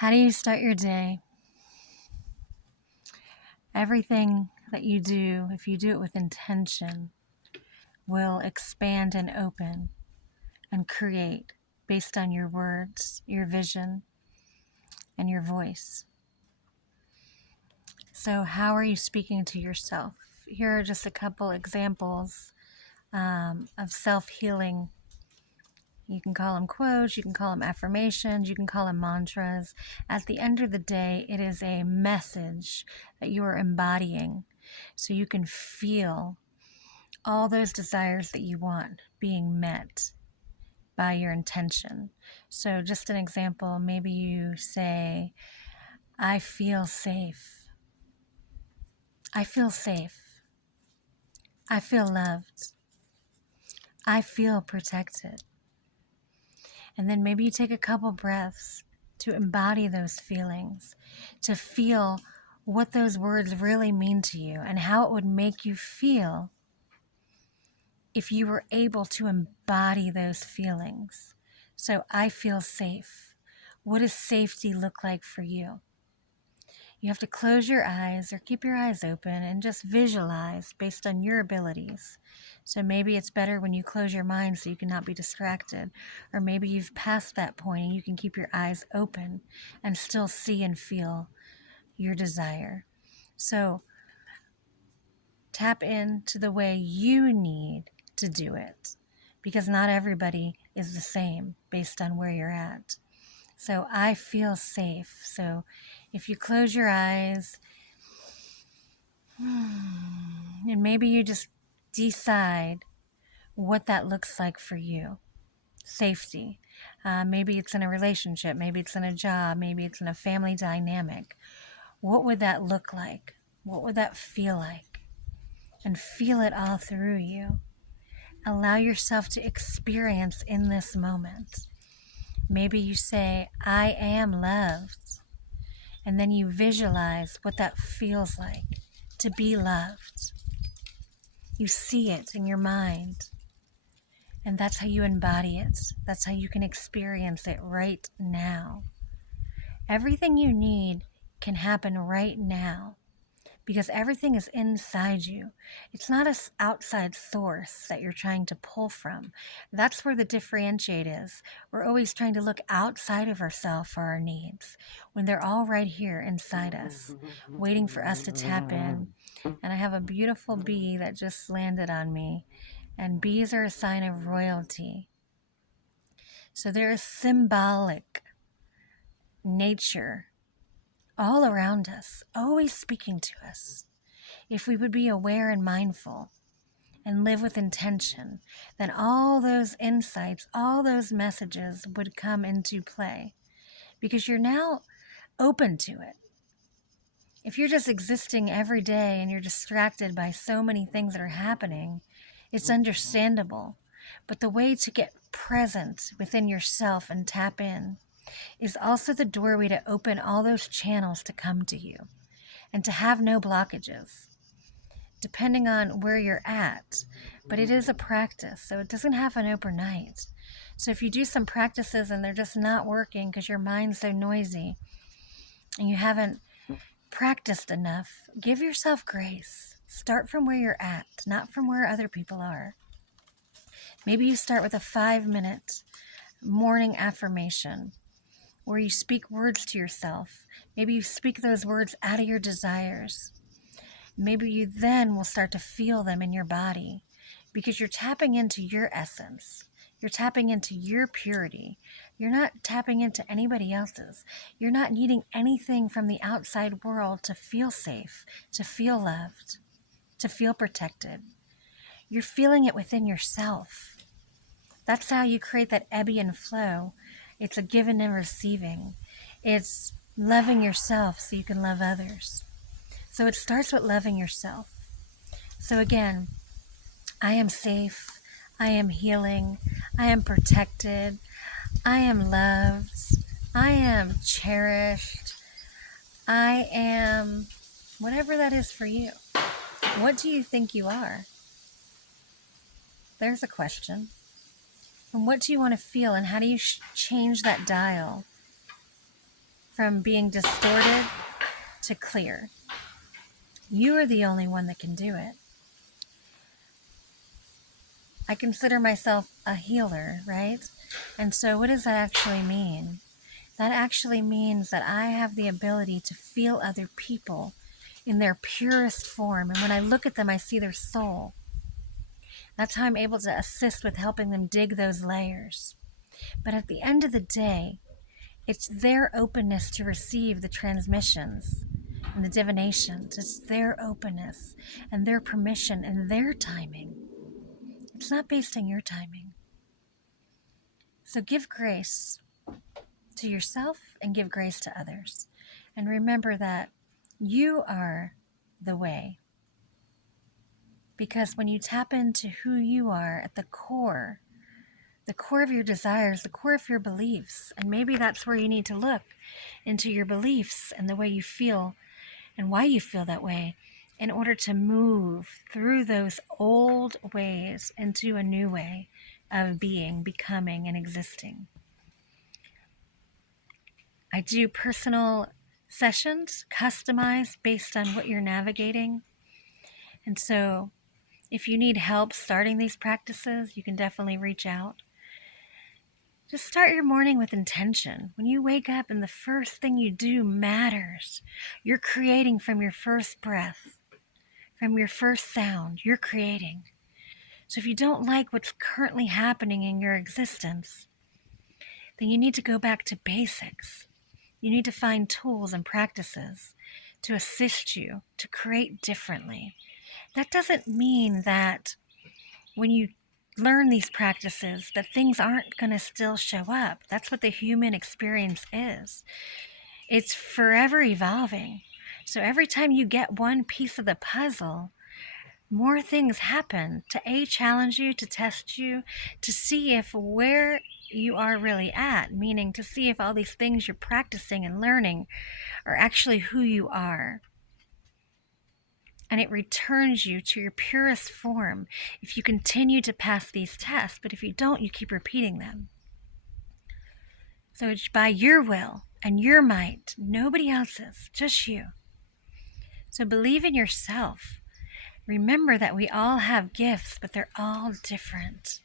How do you start your day? Everything that you do, if you do it with intention, will expand and open and create based on your words, your vision, and your voice. So how are you speaking to yourself? Here are just a couple examples of self-healing. You can call them quotes, you can call them affirmations, you can call them mantras. At the end of the day, it is a message that you are embodying so you can feel all those desires that you want being met by your intention. So just an example, maybe you say, I feel safe. I feel safe. I feel loved. I feel protected. And then maybe you take a couple breaths to embody those feelings, to feel what those words really mean to you and how it would make you feel if you were able to embody those feelings. So I feel safe. What does safety look like for you? You have to close your eyes or keep your eyes open and just visualize based on your abilities. So maybe it's better when you close your mind so you cannot be distracted. Or maybe you've passed that point and you can keep your eyes open and still see and feel your desire. So tap into the way you need to do it, because not everybody is the same based on where you're at. So I feel safe. So if you close your eyes and maybe you just decide what that looks like for you. Safety. Maybe it's in a relationship, maybe it's in a job, maybe it's in a family dynamic. What would that look like? What would that feel like? And feel it all through you. Allow yourself to experience in this moment. Maybe you say, I am loved. And then you visualize what that feels like to be loved. You see it in your mind. And that's how you embody it. That's how you can experience it right now. Everything you need can happen right now because everything is inside you. It's not an outside source that you're trying to pull from. That's where the differentiate is. We're always trying to look outside of ourselves for our needs when they're all right here inside us, waiting for us to tap in. And I have a beautiful bee that just landed on me. And bees are a sign of royalty. So there is symbolic nature all around us, always speaking to us. If we would be aware and mindful and live with intention, then all those insights, all those messages would come into play because you're now open to it. If you're just existing every day and you're distracted by so many things that are happening, it's understandable. But the way to get present within yourself and tap in is also the doorway to open all those channels to come to you and to have no blockages, depending on where you're at. But it is a practice, so it doesn't happen overnight. So if you do some practices and they're just not working because your mind's so noisy and you haven't practiced enough, give yourself grace. Start from where you're at, not from where other people are. Maybe you start with a 5-minute morning affirmation where you speak words to yourself. Maybe you speak those words out of your desires. Maybe you then will start to feel them in your body because you're tapping into your essence. You're tapping into your purity. You're not tapping into anybody else's. You're not needing anything from the outside world to feel safe, to feel loved, to feel protected. You're feeling it within yourself. That's how you create that ebb and flow. It's a giving and receiving. It's loving yourself so you can love others. So it starts with loving yourself. So again, I am safe. I am healing. I am protected. I am loved. I am cherished. I am whatever that is for you. What do you think you are? There's a question. And what do you want to feel, and how do you change that dial from being distorted to clear. You are the only one that can do it. I consider myself a healer, right? And so what does that actually mean? That actually means that I have the ability to feel other people in their purest form. And when I look at them, I see their soul. That's how I'm able to assist with helping them dig those layers. But at the end of the day, it's their openness to receive the transmissions and the divinations. It's their openness and their permission and their timing. It's not based on your timing. So give grace to yourself and give grace to others. And remember that you are the way. Because when you tap into who you are at the core of your desires, the core of your beliefs, and maybe that's where you need to look into your beliefs and the way you feel and why you feel that way in order to move through those old ways into a new way of being, becoming, and existing. I do personal sessions, customized based on what you're navigating. And so if you need help starting these practices, you can definitely reach out. Just start your morning with intention. When you wake up and the first thing you do matters, you're creating from your first breath, from your first sound, you're creating. So if you don't like what's currently happening in your existence, then you need to go back to basics. You need to find tools and practices to assist you to create differently. That doesn't mean that when you learn these practices that things aren't going to still show up. That's what the human experience is. It's forever evolving. So every time you get one piece of the puzzle, more things happen to challenge you, to test you, to see if where you are really at, meaning to see if all these things you're practicing and learning are actually who you are. And it returns you to your purest form if you continue to pass these tests. But if you don't, you keep repeating them. So it's by your will and your might, nobody else's, just you. So believe in yourself. Remember that we all have gifts, but they're all different.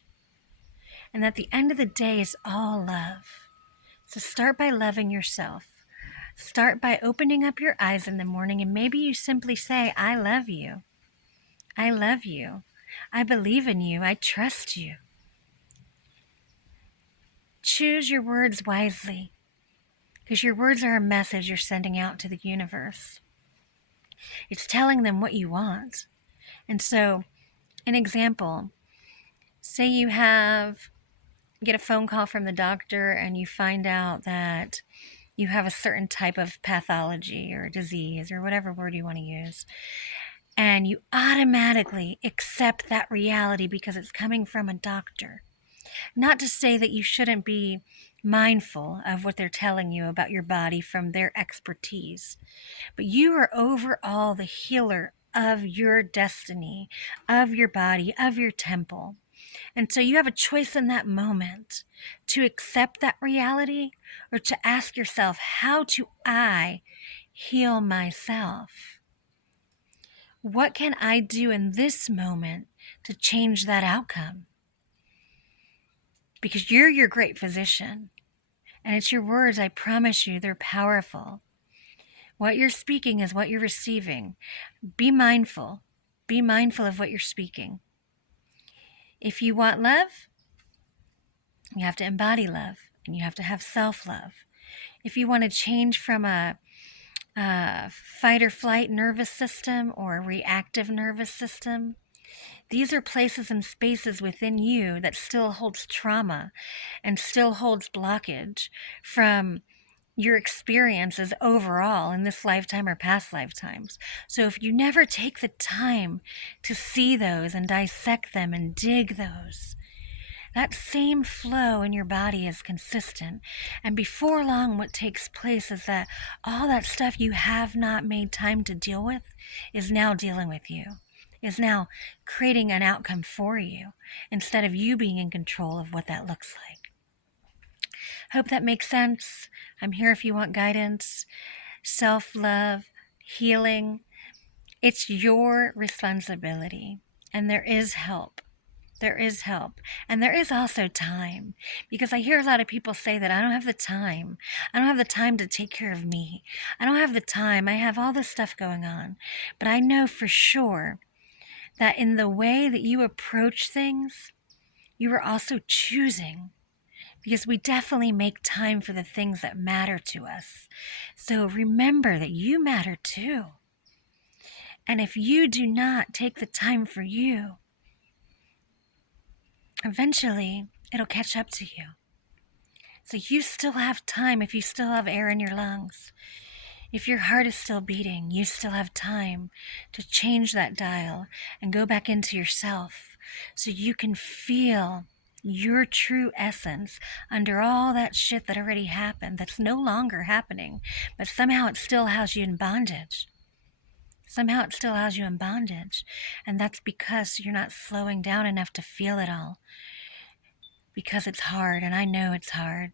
And at the end of the day, it's all love. So start by loving yourself. Start by opening up your eyes in the morning, and maybe you simply say, I love you. I love you. I believe in you. I trust you. Choose your words wisely, because your words are a message you're sending out to the universe. It's telling them what you want. And so, an example, say you get a phone call from the doctor and you find out that you have a certain type of pathology or disease or whatever word you want to use. And you automatically accept that reality because it's coming from a doctor. Not to say that you shouldn't be mindful of what they're telling you about your body from their expertise, but you are overall the healer of your destiny, of your body, of your temple. And so you have a choice in that moment to accept that reality or to ask yourself, how do I heal myself? What can I do in this moment to change that outcome? Because you're your great physician. And it's your words, I promise you, they're powerful. What you're speaking is what you're receiving. Be mindful. Be mindful of what you're speaking. If you want love, you have to embody love, and you have to have self-love. If you want to change from a fight or flight nervous system or a reactive nervous system, these are places and spaces within you that still holds trauma and still holds blockage from your experiences overall in this lifetime or past lifetimes. So if you never take the time to see those and dissect them and dig those, that same flow in your body is consistent. And before long, what takes place is that all that stuff you have not made time to deal with is now dealing with you, is now creating an outcome for you instead of you being in control of what that looks like. Hope that makes sense. I'm here if you want guidance, self-love, healing. It's your responsibility, and there is help. There is help. And there is also time, because I hear a lot of people say that I don't have the time. I don't have the time to take care of me. I don't have the time. I have all this stuff going on. But I know for sure that in the way that you approach things, you are also choosing, because we definitely make time for the things that matter to us. So remember that you matter too. And if you do not take the time for you, eventually it'll catch up to you. So you still have time. If you still have air in your lungs, if your heart is still beating, you still have time to change that dial and go back into yourself so you can feel your true essence under all that shit that already happened, that's no longer happening, but somehow it still has you in bondage. Somehow it still has you in bondage. And that's because you're not slowing down enough to feel it all. Because it's hard, and I know it's hard.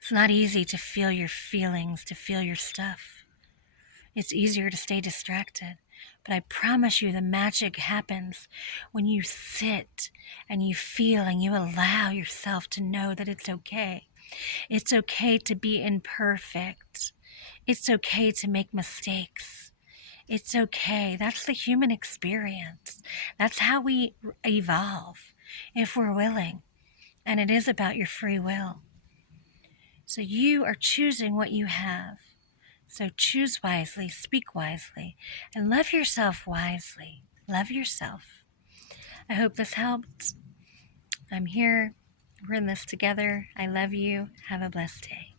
It's not easy to feel your feelings, to feel your stuff. It's easier to stay distracted. But I promise you the magic happens when you sit and you feel and you allow yourself to know that it's okay. It's okay to be imperfect. It's okay to make mistakes. It's okay. That's the human experience. That's how we evolve, if we're willing. And it is about your free will. So you are choosing what you have. So choose wisely, speak wisely, and love yourself wisely. Love yourself. I hope this helped. I'm here. We're in this together. I love you. Have a blessed day.